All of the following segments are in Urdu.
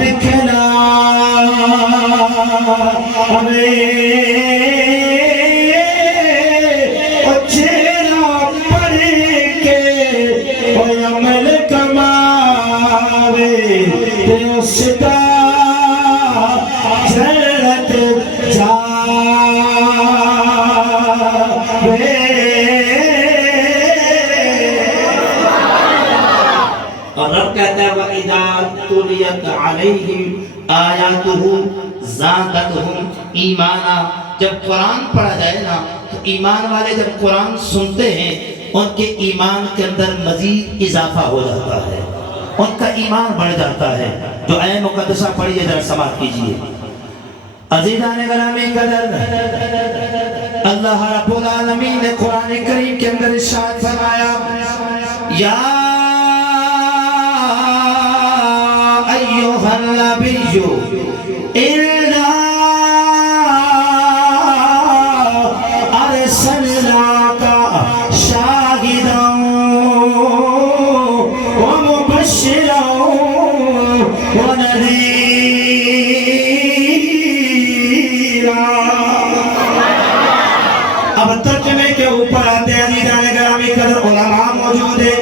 دکھلا چہرہ پڑھ کے عمل کماوے اس دا جنت جاوے اور رب کہتا ہے وَإِذَا تُلِيَتْ عَلَيْهِمْ آيَاتُهُ زَادَتْهُمْ ایمانا. جب قرآن پڑھا جائے نا تو ایمان والے جب قرآن سنتے ہیں ان کے ایمان کے اندر مزید اضافہ ہو جاتا ہے، ان کا ایمان بڑھ جاتا ہے. جو آیت مقدسہ پڑھیے ذرا سماعت کیجئے. عزیزان گرامی قدر، اللہ رب العالمین نے قرآن کریم کے اندر ارشاد فرمایا یا ایوہ النبی اِنَّا أَرْسَلْنَاكَ شَاهِدًا وَمُبَشِّرًا وَنَذِيرًا. اب ترجمے کے اوپر آتے ہیں عزیزان گرامی قدر، علماء موجود ہیں.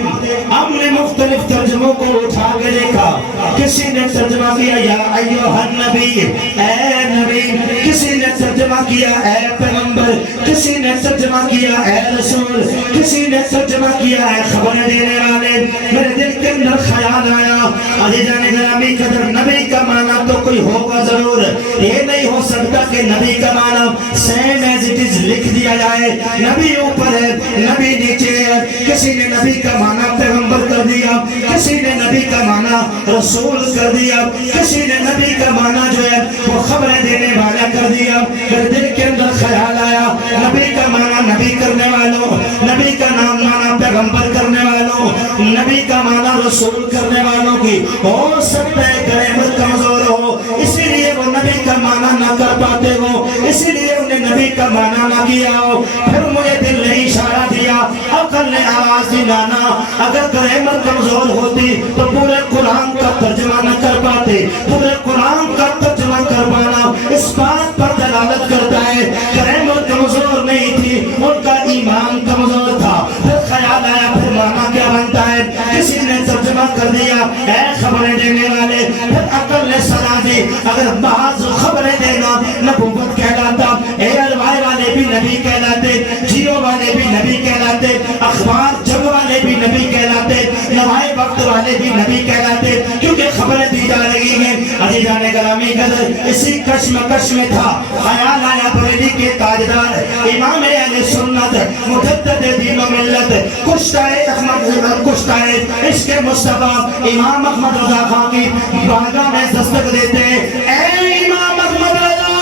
ہم نے مختلف ترجموں کو اٹھا کے دیکھا. کسی نے ترجمہ کیا یا ایوہ النبی اے نبی، کسی نے ترجمہ کیا اے پیغمبر، کسی نے ترجمہ کیا اے رسول، کسی نے ترجمہ کیا اے خبر دینے والے. میرے دل کے اندر خیال آیا عزیزان گرامی قدر نبی کا معنی تو کوئی ہوگا ضرور. یہ نہیں ہو سکتا کہ نبی کا معنی سیم ایز اٹ از لکھ دیا جائے، نبی اوپر ہے نبی نیچے ہے. کسی نے نبی کا معنی پیغمبر کر دیا، کسی نے نبی کا معنی رسول کر دیا، کسی نے نبی کا معنی جو ہے وہ خبریں دینے والا کر دیا. پھر دل کے اندر خیال آیا نبی کا معنی نبی کرنے والوں، نبی کا نام معنی پیغمبر کرنے والوں، نبی کا معنی رسول کرنے والوں کی ہو سکتا ہے گرامر کمزور ہو، اسی لیے وہ نبی کا معنی نہ کر پاتے ہو، اسی لیے انہیں نبی کا معنی نہ کیا ہو. پھر مجھے دل نے اشارہ دیا، عقل نے آواز دلانا، اگر گرامر کمزور ہوتی تو پورے قرآن کا ترجمہ نہ کر پاتے. پورے قرآن کا ترجمہ کر پانا اس بات پر دلالت کرتا ہے گرامر کمزور نہیں تھی، ان کا ایمان کمزور تھا. پھر خیال آیا پھر معنی کیا بنتا ہے. کسی نے ترجمہ کر دیا اے خبریں دینے والے. پھر عقل نے صلاح دی اگر بعض خبریں دینا نبوت کہلاتا، ایئر وائے والے بھی نبی کہلاتے، جیو والے بھی نبی کہلاتے، اخبار جب والے بھی نبی کہلاتے، نوائے وقت والے بھی نبی کہلاتے، کیونکہ خبریں دی جا رہی ہیں. عزیزان گرامی قدر اسی کشمکش میں تھا. خیال آیا بریلی کے تاجدار امام اہل سنت مجدد دین و ملت کشتائے احمد کشتائے عشق مصطفیٰ امام احمد رضا خان کی بارگاہ میں دستک دیتے ہیں. اے امام احمد رضا،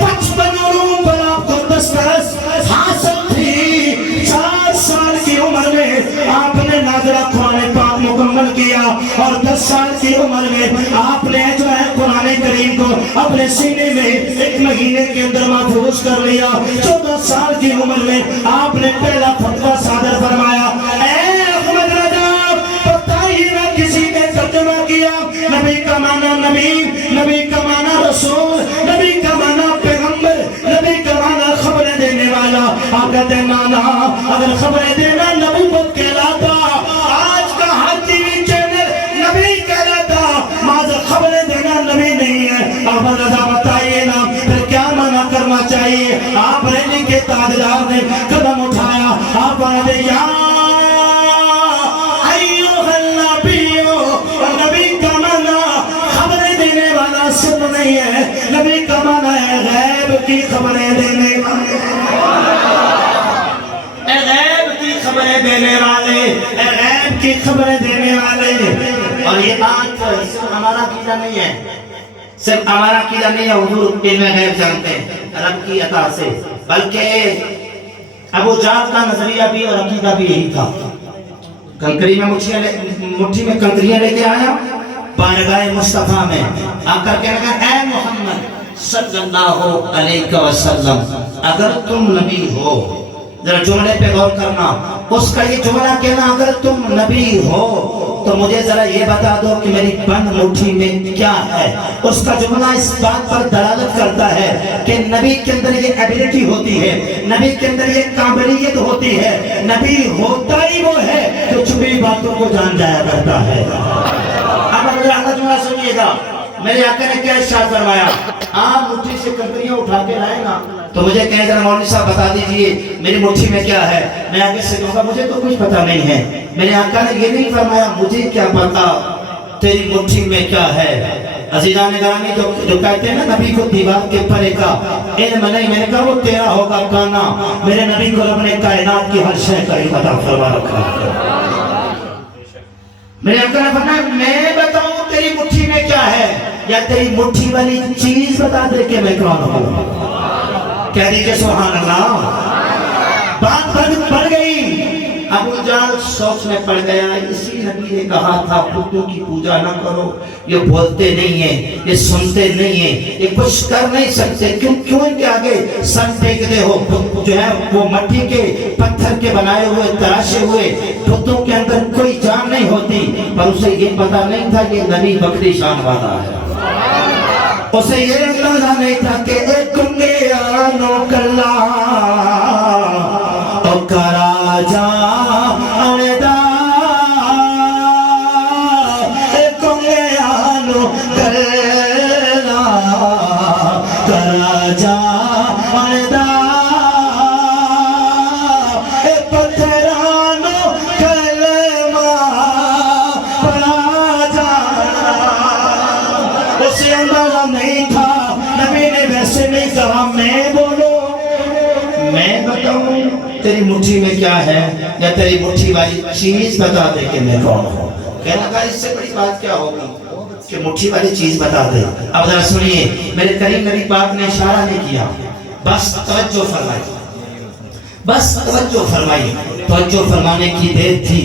55 علوم پر آپ کو دسترس حاصل تھی. 4 سال کی عمر میں آپ نے ناظرہ قرآن پاک مکمل کیا اور 10 سال کی عمر میں آپ نے جو ہے قرآن کریم کو اپنے سینے میں 1 مہینے کے اندر محفوظ کر لیا. 14 سال کی عمر میں آپ نے پہلا فتویٰ صادر فرمایا. اے احمد رضا، بتائیے نا کسی نے ترجمہ کیا نبی کا معنی نبی، نبی کا معنی رسول، نبی کا معنی پیغمبر، نبی کا معنی خبریں دینے والا. آپ کہتے ہیں معنی اگر خبریں دینا نبوت کہلاتا، آج کا ہر ٹی وی چینل نبی کہلاتا، ماذا خبریں دینا نبی نہیں ہے. احمد رضا بتائیے نا پھر کیا معنی کرنا چاہیے. آپ بریلی کے تاجدار نے قدم اٹھایا، آپ آتے یا ایوہ النبی، نبی کا معنی خبریں دینے والا صرف نہیں ہے، نبی کا معنی ہے غیب کی خبریں دینے والے، غیب کی خبریں دینے والے، غیب کی خبریں دینے والے. اور یہ بات صرف ہمارا عقیدہ نہیں ہے، صرف ہمارا عقیدہ نہیں ہے. حضور علم غیب جانتے ہیں رب کی عطا سے، بلکہ ابو جہل کا نظریہ بھی اور عقیدہ بھی یہی تھا. کنکری میں مٹھی میں کنکریاں لے کے آیا بارگاہ مصطفیٰ میں آ کر کے کہا اے محمد صلی اللہ علیہ وسلم، اگر تم نبی ہو، ذرا جملے پہ غور کرنا، اس کا یہ جملہ کہنا اگر تم نبی ہو تو مجھے ذرا یہ بتا دو کہ میری بند مٹھی میں کیا ہے۔ اس کا جملہ اس بات پر دلالت کرتا ہے کہ نبی کے اندر یہ ایبیلٹی ہوتی ہے، نبی کے اندر یہ قابلیت ہوتی ہے، نبی ہوتا ہی وہ ہے جو چھپی باتوں کو جان جایا کرتا ہے۔ اب اگر اللہ جملہ سنیے گا، میرے آقا نے کیا ارشاد فرمایا؟ آپ مٹھی سے کنکریاں اٹھا کے لائیں گا تو مجھے کہیں گے مولوی صاحب بتا دیجئے میری مٹھی میں کیا ہے، میں آگے سے کہوں گا مجھے تو کچھ پتہ نہیں ہے۔ میرے آقا نے یہ نہیں فرمایا مجھے کیا پتا تیری مٹھی میں کیا ہے۔ عزیزان گرامی جو کہتے ہیں نا نبی کو دیوار کے پرے کا علم نہیں، میں نے کہا وہ تیرا ہوگا کانا، میرے نبی کو رب نے کائنات کی ہر شے کا علم عطا فرما رکھا ہے۔ میرے آقا نے فرمایا میں بتاؤں تیری مٹھی میں کیا ہے یا تیری مٹھی والی چیز بتا دے کہ میں کون ہوں؟ کہہ دیجئے سبحان اللہ۔ بات بڑھ گئی، ابو جہل سوچ میں پڑ گیا، اسی نبی نے کہا تھا بتوں کی پوجا نہ کرو، یہ بولتے نہیں ہیں، یہ سنتے نہیں ہیں، یہ کچھ کر نہیں سکتے، کیوں ان کے آگے سر ٹیکتے ہو؟ جو ہے وہ مٹی کے پتھر کے بنائے ہوئے تراشے ہوئے بتوں کے اندر کوئی جان نہیں ہوتی، پر اسے یہ پتا نہیں تھا کہ نبی بکری شان والا ہے۔ اسے یہ اندازہ نہیں تھا کہ ایک کنگے آنو کلا او کرا جا اڑدا ایک کنگے آنو کلا کرا جا اڑدا ایک پتھرانو کلمہ پڑا جانا۔ اسے اندازہ نہیں تھا، نبی نے ویسے نہیں کہا میں بولو میں بتاؤں تیری مٹھی میں کیا ہے یا تیری مٹھی والی چیز بتا دے کہ میں کون ہوں۔ کہنا کہا اس سے بڑی بات کیا ہوگی کہ مٹھی والی چیز بتا دے۔ اب ذرا سنیے، میرے کریم نبی پاک نے اشارہ نہیں کیا، بس توجہ فرمائی، بس توجہ فرمائی، توجہ فرمانے کی دیر تھی۔